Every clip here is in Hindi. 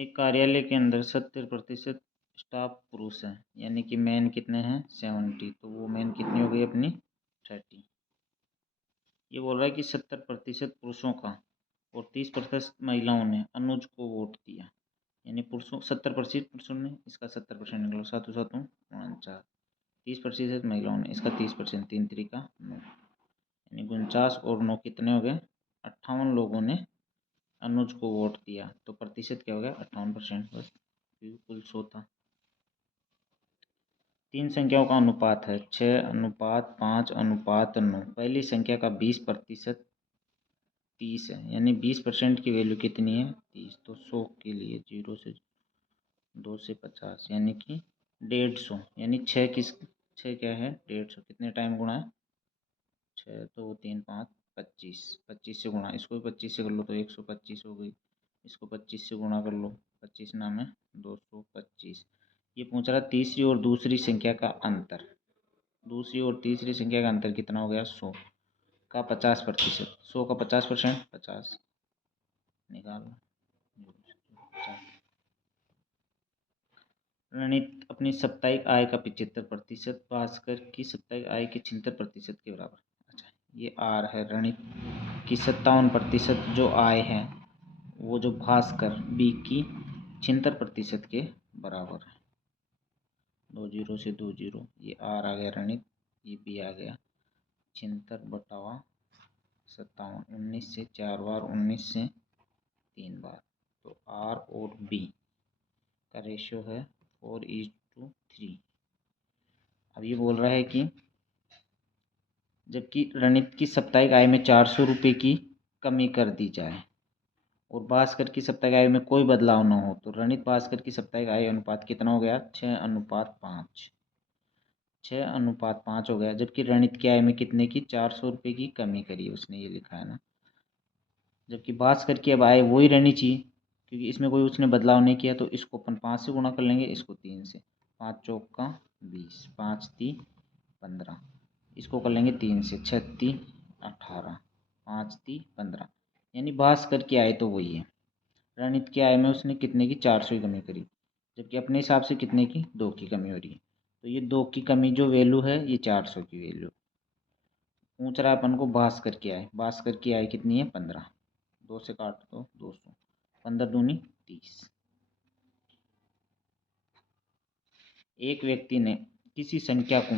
एक कार्यालय के अंदर 70% स्टाफ पुरुष हैं, यानी कि मैन कितने हैं 70, तो वो मैन कितनी हो गई अपनी 30। ये बोल रहा है कि 70% पुरुषों का और 30% महिलाओं ने अनुज को वोट दिया, यानी पुरुषों 70% पुरुषों ने, इसका 70% निकलो, सातों सातों 49। 30% महिलाओं ने, इसका 30%, 3 तरीका 9, यानी 49 और 9 कितने हो गए 58 लोगों ने अनुज को वोट दिया, तो प्रतिशत क्या हो गया 58%, बस बिल्कुल 100 था। 3 संख्याओं का अनुपात है 6:5:9। पहली संख्या का 20% 30 है, यानी 20% की वैल्यू कितनी है 30, तो 100 के लिए 0 से 2 से 50, यानी कि 150, यानी 6 क्या है 150, कितने टाइम गुणा है 6 2 3 5 25, 25 से गुणा, इसको भी 25 से कर लो तो 125 हो गई, इसको 25 से गुणा कर लो, 25 नाम है 225। ये पूछ रहा तीसरी और दूसरी संख्या का अंतर, दूसरी और तीसरी संख्या का अंतर कितना हो गया 100 का 50%, 100 का 50%, 50 निकालो। रणित अपनी साप्ताहिक आय का 75%, भास्कर की साप्ताहिक आय के 76% के बराबर। अच्छा, ये आर है, रणित की 57% जो आय है वो जो भास्कर बी की 76% के बराबर है। 2 जीरो से 2 जीरो, ये आर आ गया रणित, ये बी आ गया 76/57, 19 से 4 बार, 19 से 3 बार, तो आर और बी का रेशियो है 4:3। अब ये बोल रहा है कि जबकि रणित की साप्ताहिक आय में 400 रुपये की कमी कर दी जाए और भास्कर की साप्ताहिक आय में कोई बदलाव न हो, तो रणित भास्कर की साप्ताहिक आय अनुपात कितना हो गया 6:5, 6:5 हो गया। जबकि रणित की आय में कितने की 400 रुपये की कमी करी है, उसने ये लिखा है ना। जबकि भास्कर की अब आय वही रहनी चाहिए क्योंकि इसमें कोई उसने बदलाव नहीं किया, तो इसको अपन 5 से गुणा कर लेंगे, इसको 3 से, 5 चौक का 20, 5 × 3 = 15, इसको कर लेंगे 3 से, 6 × 3 = 18, 5 × 3 = 15, यानी भास्कर की आय तो वही है। रणित की आय में उसने कितने की 400 की कमी करी, जबकि अपने हिसाब से कितने की 2 की कमी हो रही है, तो ये 2 की कमी जो वैल्यू है ये 400 की वैल्यू। पूछ रहा है अपन को भास्कर की आय, भास्कर की आय कितनी है 15, 2 से काट दो 200, 15 दूनी 30। एक व्यक्ति ने किसी संख्या को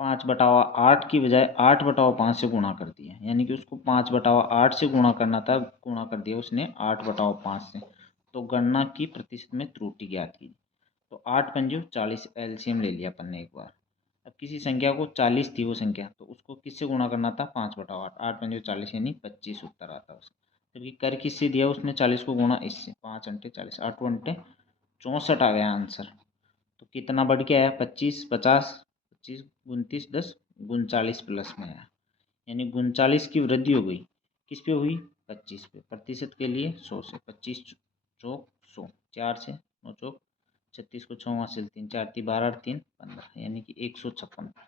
5/8 की बजाय 8/5 से गुणा कर दिया, यानी कि उसको 5/8 से गुणा करना था, गुणा कर दिया उसने 8/5 से, तो गणना की प्रतिशत में त्रुटि ज्ञात की। तो 8 पंजे 40 एलसीएम ले लिया अपन ने एक बार। अब किसी संख्या को 40 थी वो संख्या, तो उसको किससे गुणा करना था 5/8, 8 पंजे 40 यानी 25 उत्तर आता है उसका। जबकि कर किससे दिया उसने 40 को गुणा इससे, 5 × 40, 8 × 64 आ गया आंसर। तो कितना बढ़ के आया 25, 50, 25, 29, 10, 39 प्लस में आया, यानी 39 की वृद्धि हो गई। किस पे हुई 25 पे। प्रतिशत के लिए 100 से, 25 चौक 100, 4 से 9 चौक 36 को 6 हासिल 3, 4 × 3 = 12, 8 × 3 = 15, यानी कि 156।